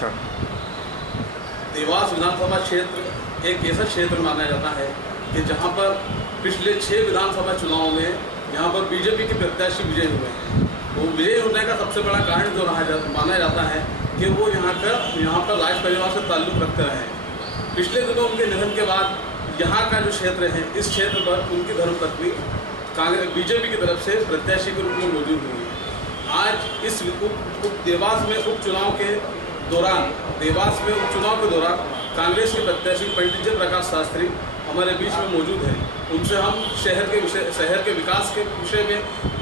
Start. Dewas विधानसभा क्षेत्र एक ऐसा क्षेत्र माना जाता है कि जहां पर पिछले 6 विधानसभा चुनावों में यहां पर बीजेपी के प्रत्याशी विजयी हुए हैं। वो विजयी होने का सबसे बड़ा कारण जो माना जाता है कि वो यहाँ पर राज परिवार से ताल्लुक़ रखते रहे हैं। पिछले दिनों उनके निधन के बाद यहाँ का जो क्षेत्र है, इस क्षेत्र पर उनकी धर्मपत्नी कांग्रेस बीजेपी की तरफ से प्रत्याशी के रूप में मौजूद हुई है। आज इस देवास में उपचुनाव के दौरान कांग्रेस के प्रत्याशी पंडित जयप्रकाश शास्त्री हमारे बीच में मौजूद हैं। उनसे हम शहर के विकास के विषय में,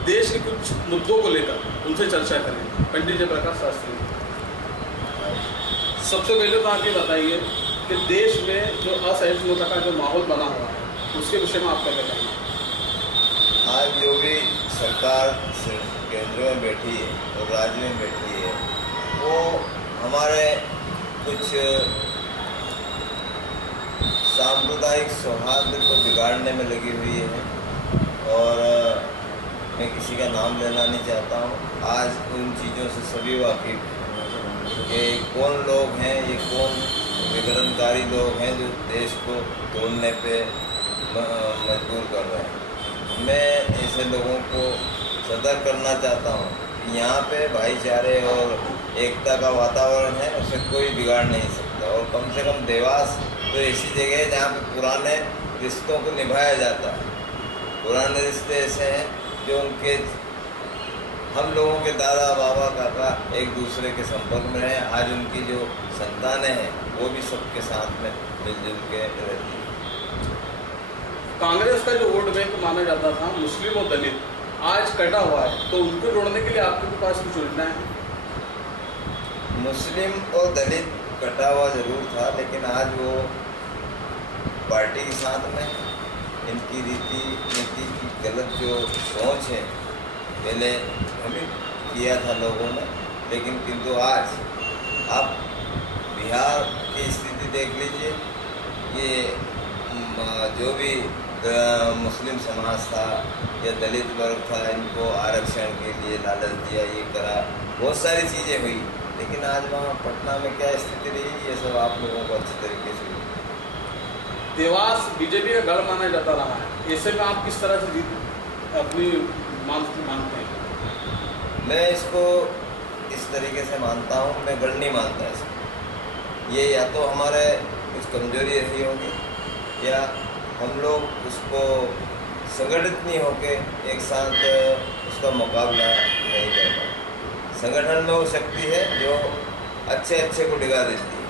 देश के कुछ मुद्दों को लेकर उनसे चर्चा करें। पंडित जयप्रकाश शास्त्री, सबसे पहले तो आप ये बताइए कि देश में जो असहिष्णुता का जो माहौल बना हुआ है, उसके विषय में आप क्या कहेंगे? आज जो भी सरकार केंद्र में बैठी है और राज्य में बैठी है, वो हमारे कुछ सांप्रदायिक सौहार्द को बिगाड़ने में लगी हुई है। और मैं किसी का नाम लेना नहीं चाहता हूँ। आज उन चीज़ों से सभी वाकिफ हैं कि कौन लोग हैं, ये कौन विघटनकारी लोग हैं जो देश को तोड़ने पे मजबूर कर रहे हैं। मैं ऐसे लोगों को सतर्क करना चाहता हूँ कि यहाँ पे भाईचारे और एकता का वातावरण है, उसे कोई बिगाड़ नहीं सकता। और कम से कम देवास तो ऐसी जगह है जहाँ पे पुराने रिश्तों को निभाया जाता है। पुराने रिश्ते ऐसे हैं जो हम लोगों के दादा बाबा काका एक दूसरे के संपर्क में रहे। आज उनकी जो संतानें हैं वो भी सबके साथ में मिलजुल के रहती है। कांग्रेस का जो वोट बैंक माना जाता था मुस्लिम और दलित, आज कटा हुआ है, तो उनको जोड़ने के लिए आपके पास कुछ योजना है? मुस्लिम और दलित कटा हुआ जरूर था, लेकिन आज वो पार्टी के साथ में इनकी रीति नीति की गलत जो सोच है, पहले हमें किया था लोगों ने, लेकिन किंतु आज आप बिहार की स्थिति देख लीजिए। ये जो भी मुस्लिम समाज था या दलित वर्ग था, इनको आरक्षण के लिए लालच दिया, ये करा, बहुत सारी चीज़ें हुई। लेकिन आज वहाँ पटना में क्या स्थिति रही, ये सब आप लोगों को अच्छी तरीके से। देवास बीजेपी का गढ़ माना जाता रहा है, ऐसे में आप किस तरह से अपनी मानते हैं? मैं इसको इस तरीके से मानता हूँ, मैं गढ़ नहीं मानता इसको। ये या तो हमारे कुछ कमजोरी रही होगी, या हम लोग उसको संगठित नहीं होके एक साथ उसका मुकाबला नहीं कर पाए। संगठन में वो शक्ति है जो अच्छे को डिगा देती है।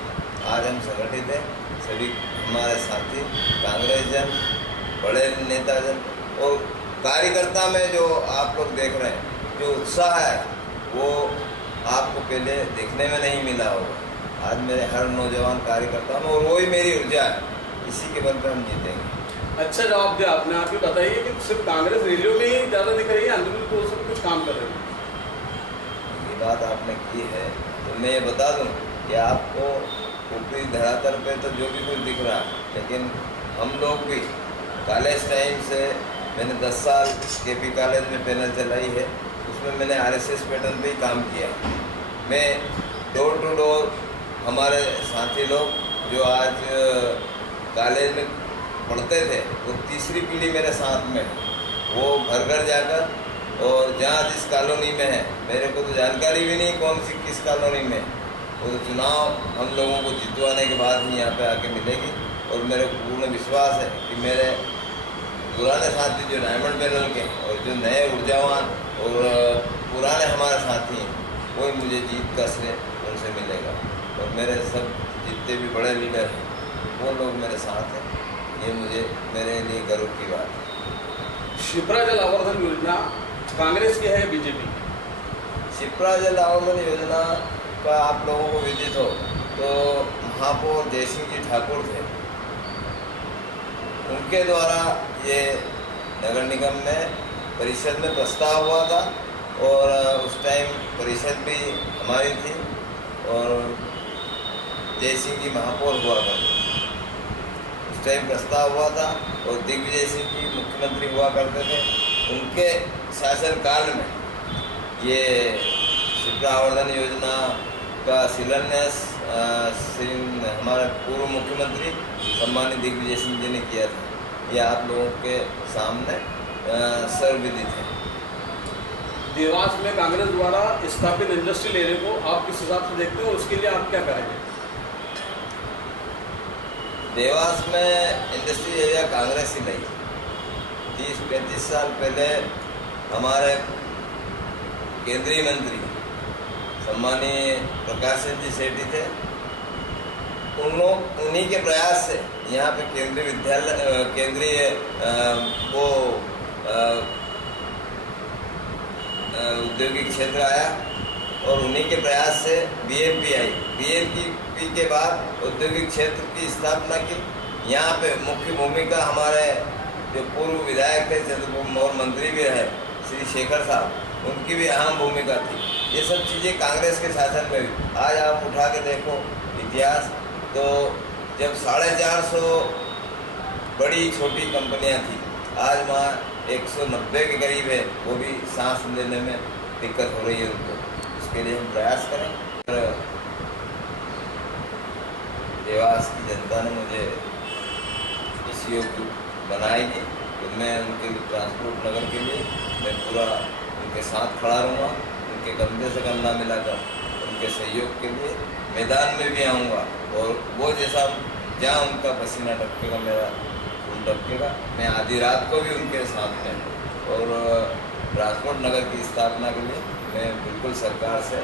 आज हम संगठित हैं, सभी हमारे साथी कांग्रेस जन, बड़े नेता जन, और कार्यकर्ता में जो आप लोग देख रहे हैं, जो उत्साह है, वो आपको पहले देखने में नहीं मिला होगा। आज मेरे हर नौजवान कार्यकर्ता में, और वही मेरी ऊर्जा है, इसी के बल पर हम जीतेंगे। अच्छा जवाब दिया आपने। आप ये बताइए कि सिर्फ कांग्रेस रैलियों में ही ज़्यादा दिख रही है, अंदरूनी तौर से कुछ काम कर रहे हैं? ये बात आपने की है तो मैं ये बता दूं कि आपको ऊपरी धरातल पे तो जो भी कुछ दिख रहा है, लेकिन हम लोग भी कॉलेज टाइम से, मैंने 10 साल केपी कॉलेज में पैनल चलाई है, उसमें मैंने आरएसएस पैटर्न पे ही काम किया। मैं डोर टू डोर हमारे साथी लोग जो आज कॉलेज में पढ़ते थे, वो तीसरी पीढ़ी मेरे साथ में, वो घर घर जाकर, और जहाँ जिस कॉलोनी में है, मेरे को तो जानकारी भी नहीं कौन सी किस कॉलोनी में, वो तो चुनाव हम लोगों को जितवाने के बाद ही यहाँ पे आके मिलेगी। और मेरे को पूर्ण विश्वास है कि मेरे पुराने साथी जो डायमंड पैनल के और जो नए ऊर्जावान और पुराने हमारे साथी हैं, वही मुझे जीत का श्रेय उनसे मिलेगा। और मेरे सब जितने भी बड़े लीडर हैं, वो लोग मेरे साथ हैं, ये मेरे लिए गर्व की बात है। शिप्रा जल आवर्धन योजना कांग्रेस की है बीजेपी? शिप्रा जल आवर्धन योजना का आप लोगों को विदित हो तो महापौर जयसिंह जी ठाकुर थे, उनके द्वारा ये नगर निगम में परिषद में प्रस्ताव हुआ था, और उस टाइम परिषद भी हमारी थी, और जयसिंह जी महापौर हुआ करते, उस टाइम प्रस्ताव हुआ था, और दिग्विजय सिंह जी मुख्यमंत्री हुआ करते थे। उनके शासनकाल में ये शिप्रा आवर्धन योजना उसका शिलान्यास हमारे पूर्व मुख्यमंत्री सम्मानित दिग्विजय सिंह जी ने किया था। ये आप लोगों के सामने सर्वविदित है। देवास में कांग्रेस द्वारा स्थापित इंडस्ट्रियल एरिया को आप किस हिसाब से देखते हो, उसके लिए आप क्या करेंगे? देवास में इंडस्ट्रियल एरिया कांग्रेस ही नहीं, 30-35 साल पहले हमारे केंद्रीय मंत्री सम्मानीय प्रकाश सिंह जी सेठी थे, उन्हीं के प्रयास से यहाँ पे केंद्रीय विद्यालय औद्योगिक क्षेत्र आया और उन्हीं के प्रयास से बीएमपी आई। बीएमपी के बाद औद्योगिक क्षेत्र की स्थापना की। यहाँ पे मुख्य भूमिका हमारे जो पूर्व विधायक थे चंद्रबाबू और मंत्री भी रहे श्री शेखर साहब, उनकी भी अहम भूमिका थी। ये सब चीज़ें कांग्रेस के शासन में हुई। आज आप उठा के देखो इतिहास, तो जब 450 बड़ी छोटी कंपनियां थी, आज वहाँ 190 के करीब है, वो भी सांस लेने में दिक्कत हो रही है उनको। उसके लिए हम प्रयास करें। देवास की जनता ने मुझे इस योग्य बनाएगी तो मैं उनके ट्रांसपोर्ट नगर के लिए मैं पूरा उनके साथ खड़ा रहूँगा। उनके कंधे से कंधा मिलाकर उनके सहयोग के लिए मैदान में भी आऊँगा और वो जैसा जहाँ उनका पसीना टपकेगा, मेरा खून टपकेगा, मैं आधी रात को भी उनके साथ में। और ट्रांसपोर्ट नगर की स्थापना के लिए मैं बिल्कुल सरकार से